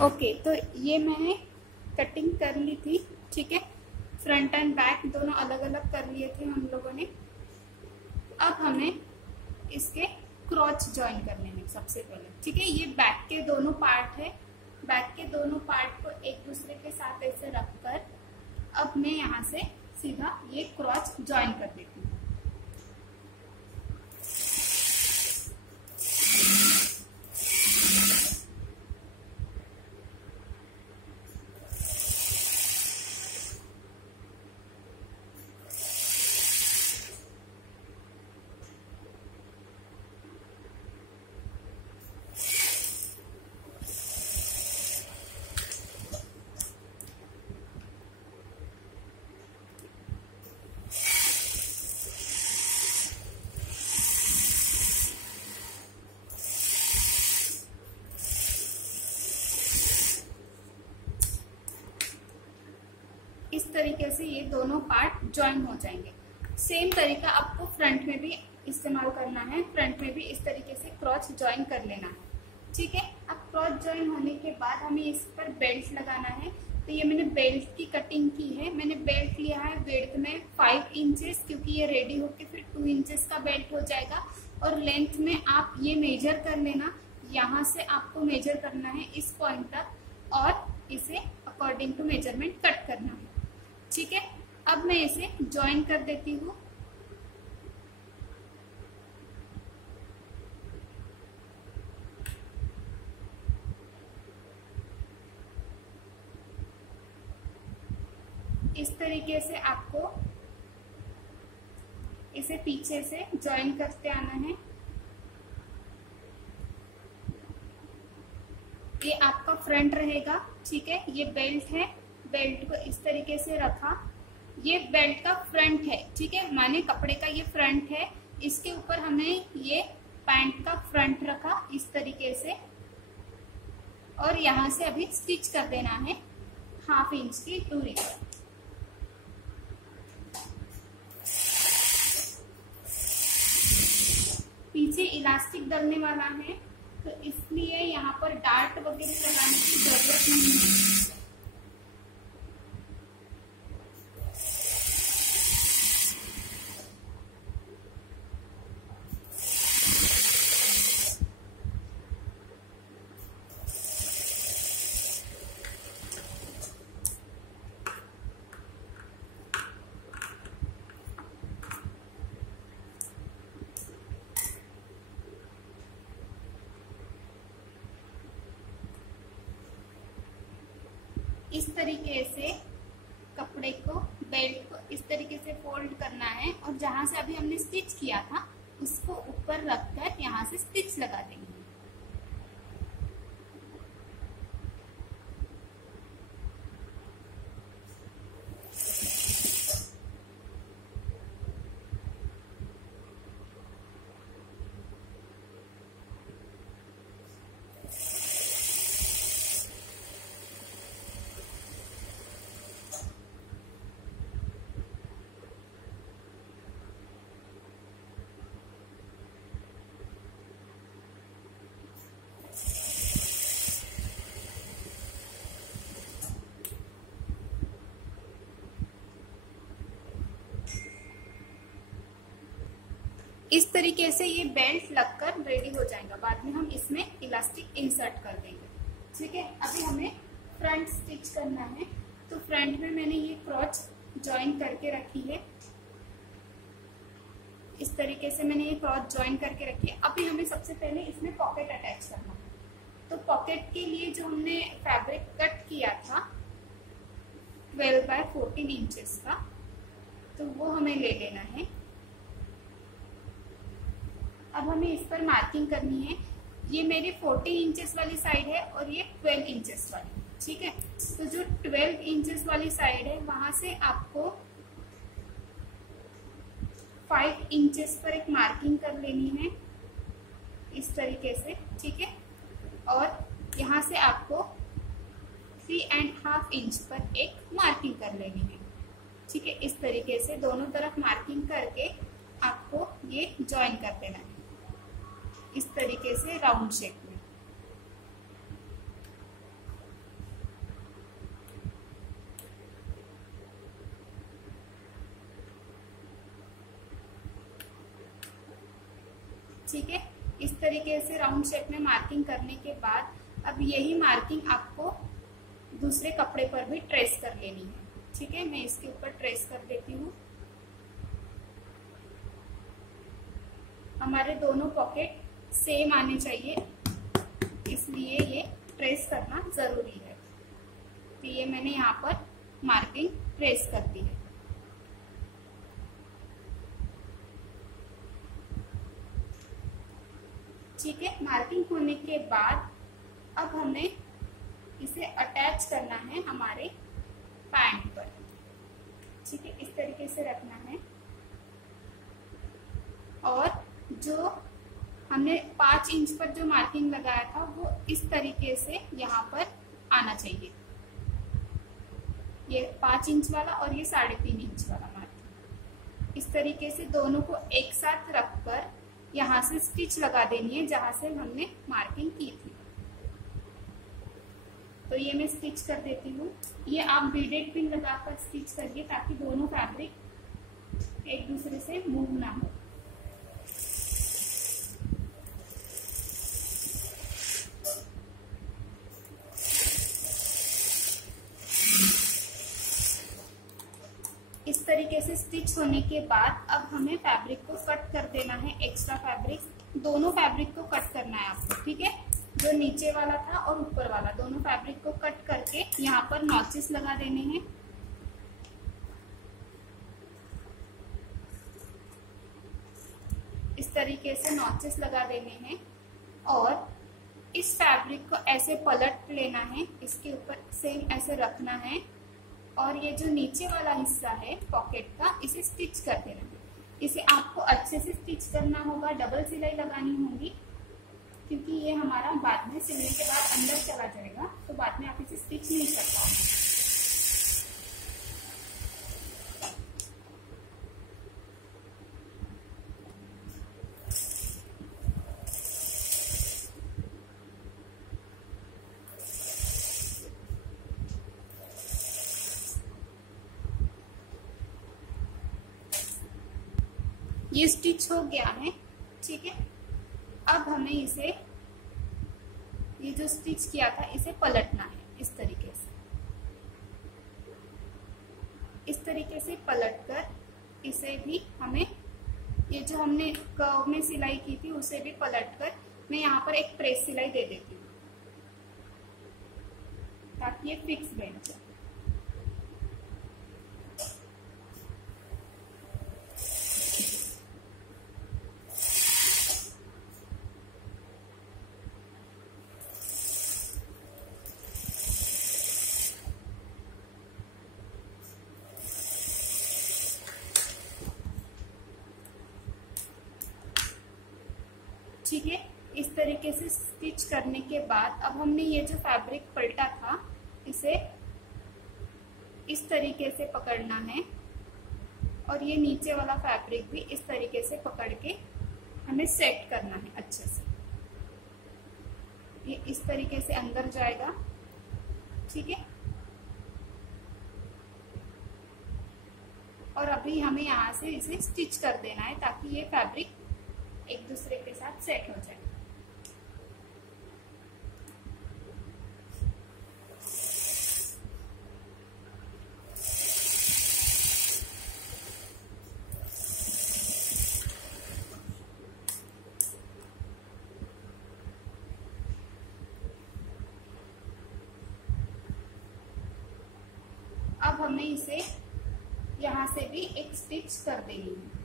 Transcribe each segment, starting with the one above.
Okay, तो ये मैंने कटिंग कर ली थी, ठीक है। फ्रंट एंड बैक दोनों अलग अलग कर लिए थे हम लोगों ने। अब हमें इसके क्रॉच ज्वाइन करने हैं सबसे पहले, ठीक है। ये बैक के दोनों पार्ट है, बैक के दोनों पार्ट को एक दूसरे के साथ ऐसे रखकर अब मैं यहाँ से सीधा ये क्रॉच ज्वाइन कर देती हूँ। इस तरीके से ये दोनों पार्ट ज्वाइन हो जाएंगे। सेम तरीका आपको फ्रंट में भी इस्तेमाल करना है, फ्रंट में भी इस तरीके से क्रॉच ज्वाइन कर लेना है, ठीक है। अब क्रॉच ज्वाइन होने के बाद हमें इस पर बेल्ट लगाना है। तो ये मैंने बेल्ट की कटिंग की है। मैंने बेल्ट लिया है विड्थ में 5 इंचेस, क्योंकि ये रेडी होके फिर 2 इंचेस का बेल्ट हो जाएगा। और लेंथ में आप ये मेजर कर लेना, यहाँ से आपको मेजर करना है इस पॉइंट तक और इसे अकॉर्डिंग टू मेजरमेंट कट करना है, ठीक है। अब मैं इसे ज्वाइन कर देती हूँ। इस तरीके से आपको इसे पीछे से ज्वाइन करते आना है। ये आपका फ्रंट रहेगा, ठीक है। ये बेल्ट है, बेल्ट को इस तरीके से रखा, ये बेल्ट का फ्रंट है, ठीक है। माने कपड़े का ये फ्रंट है, इसके ऊपर हमें ये पैंट का फ्रंट रखा इस तरीके से। और यहाँ से अभी स्टिच कर देना है 1/2 इंच की दूरी पर। पीछे इलास्टिक डलने वाला है, तो इसलिए यहाँ पर डार्ट वगैरह लगाने की जरूरत नहीं है। इस तरीके से कपड़े को, बेल्ट को इस तरीके से फोल्ड करना है और जहां से अभी हमने स्टिच किया था उसको ऊपर रखकर यहाँ से स्टिच लगा देंगे। इस तरीके से ये बेल्ट लगकर रेडी हो जाएगा। बाद में हम इसमें इलास्टिक इंसर्ट कर देंगे, ठीक है। अभी हमें फ्रंट स्टिच करना है। तो फ्रंट में मैंने ये क्रॉच ज्वाइन करके रखी है, इस तरीके से मैंने ये क्रॉच ज्वाइन करके रखी है। अभी हमें सबसे पहले इसमें पॉकेट अटैच करना है। तो पॉकेट के लिए जो हमने फैब्रिक कट किया था 12 बाय 14 इंचेस का, तो वो हमें ले लेना है। अब हमें इस पर मार्किंग करनी है। ये मेरी 14 इंचेस वाली साइड है और ये 12 इंचेस वाली, ठीक है। तो जो 12 इंचेस वाली साइड है वहां से आपको 5 इंचेस पर एक मार्किंग कर लेनी है इस तरीके से, ठीक है। और यहाँ से आपको 3.5 इंच पर एक मार्किंग कर लेनी है, ठीक है। इस तरीके से दोनों तरफ मार्किंग करके आपको ये ज्वाइन कर देना है इस तरीके से राउंड शेप में। ठीक है। इस तरीके से राउंड शेप में मार्किंग करने के बाद अब यही मार्किंग आपको दूसरे कपड़े पर भी ट्रेस कर लेनी है। ठीक है, मैं इसके ऊपर ट्रेस कर देती हूँ। हमारे दोनों पॉकेट सेम आने चाहिए, इसलिए ये ट्रेस करना जरूरी है। तो ये मैंने यहाँ पर मार्किंग ट्रेस कर दी है। ठीक है, मार्किंग होने के बाद अब हमें इसे अटैच करना है हमारे पैंट पर। ठीक है, इस तरीके से रखना है और जो हमने 5 इंच पर जो मार्किंग लगाया था वो इस तरीके से यहाँ पर आना चाहिए। ये 5 इंच वाला और ये 3.5 इंच वाला मार्किंग, इस तरीके से दोनों को एक साथ रखकर यहाँ से स्टिच लगा देनी है जहां से हमने मार्किंग की थी। तो ये मैं स्टिच कर देती हूँ। ये आप बीडेड पिन लगाकर स्टिच करिए ताकि दोनों फैब्रिक एक दूसरे से मूव ना हो। इस तरीके से स्टिच होने के बाद अब हमें फैब्रिक को कट कर देना है। एक्स्ट्रा फैब्रिक, दोनों फैब्रिक को कट करना है आपको। ठीक है, जो नीचे वाला था और ऊपर वाला दोनों फैब्रिक को कट करके यहाँ पर नॉचेस लगा देने हैं। इस तरीके से नॉचेस लगा देने हैं और इस फैब्रिक को ऐसे पलट लेना है, इसके ऊपर सेम ऐसे रखना है और ये जो नीचे वाला हिस्सा है पॉकेट का, इसे स्टिच कर देना है। इसे आपको अच्छे से स्टिच करना होगा, डबल सिलाई लगानी होगी क्योंकि ये हमारा बाद में सिलने के बाद अंदर चला जाएगा, तो बाद में आप इसे स्टिच नहीं कर पाओगे। ये स्टिच हो गया है। ठीक है, अब हमें इसे, ये जो स्टिच किया था इसे पलटना है इस तरीके से। इस तरीके से पलटकर इसे भी हमें, ये जो हमने कर्व में सिलाई की थी उसे भी पलटकर मैं यहाँ पर एक प्रेस सिलाई दे देती हूँ ताकि ये फिक्स बैठ जाए। ठीक है, इस तरीके से स्टिच करने के बाद अब हमने ये जो फैब्रिक पलटा था इसे इस तरीके से पकड़ना है और ये नीचे वाला फैब्रिक भी इस तरीके से पकड़ के हमें सेट करना है अच्छे से। ये इस तरीके से अंदर जाएगा। ठीक है, और अभी हमें यहाँ से इसे स्टिच कर देना है ताकि ये फैब्रिक एक दूसरे के साथ सेट हो जाए। अब हमें इसे यहाँ से भी एक स्टिच कर देनी है।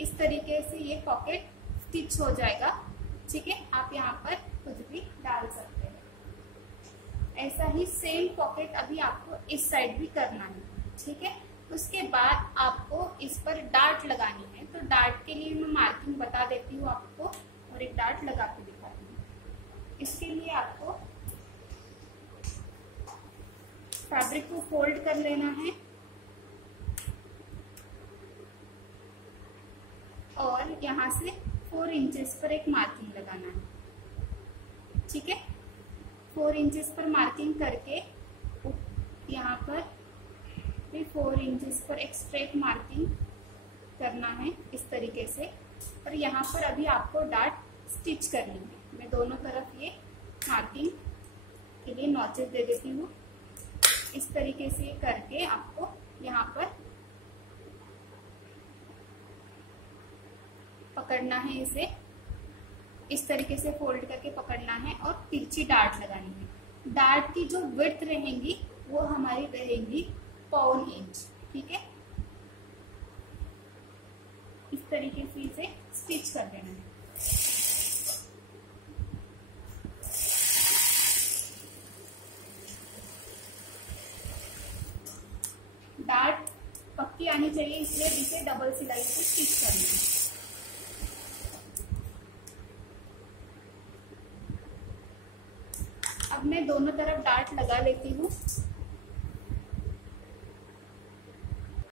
इस तरीके से ये पॉकेट स्टिच हो जाएगा। ठीक है, आप यहाँ पर कुछ भी डाल सकते हैं। ऐसा ही सेम पॉकेट अभी आपको इस साइड भी करना है। ठीक है, उसके बाद आपको इस पर डार्ट लगानी है। तो डार्ट के लिए मैं मार्किंग बता देती हूँ आपको और एक डार्ट लगा के दिखाती हूँ। इसके लिए आपको फैब्रिक को फोल्ड कर लेना है और और यहाँ से 4 इंचेस पर एक मार्किंग लगाना है। ठीक है, 4 इंचेस पर मार्किंग करके यहाँ पर भी 4 इंचेस पर एक स्ट्रेट मार्किंग करना है इस तरीके से। और यहाँ पर अभी आपको डार्ट स्टिच करनी है। मैं दोनों तरफ ये मार्किंग के लिए नॉचेस दे देती हूँ। इस तरीके से करके आपको यहाँ पर पकड़ना है, इसे इस तरीके से फोल्ड करके पकड़ना है और तिरछी डार्ट लगानी है। डार्ट की जो विड्थ रहेंगी वो हमारी रहेंगी 1.25 इंच। ठीक है, इस तरीके से इसे स्टिच कर देना है। डार्ट पक्की आनी चाहिए, इसलिए इसे डबल सिलाई से स्टिच करना है। अब मैं दोनों तरफ डार्ट लगा लेती हूँ।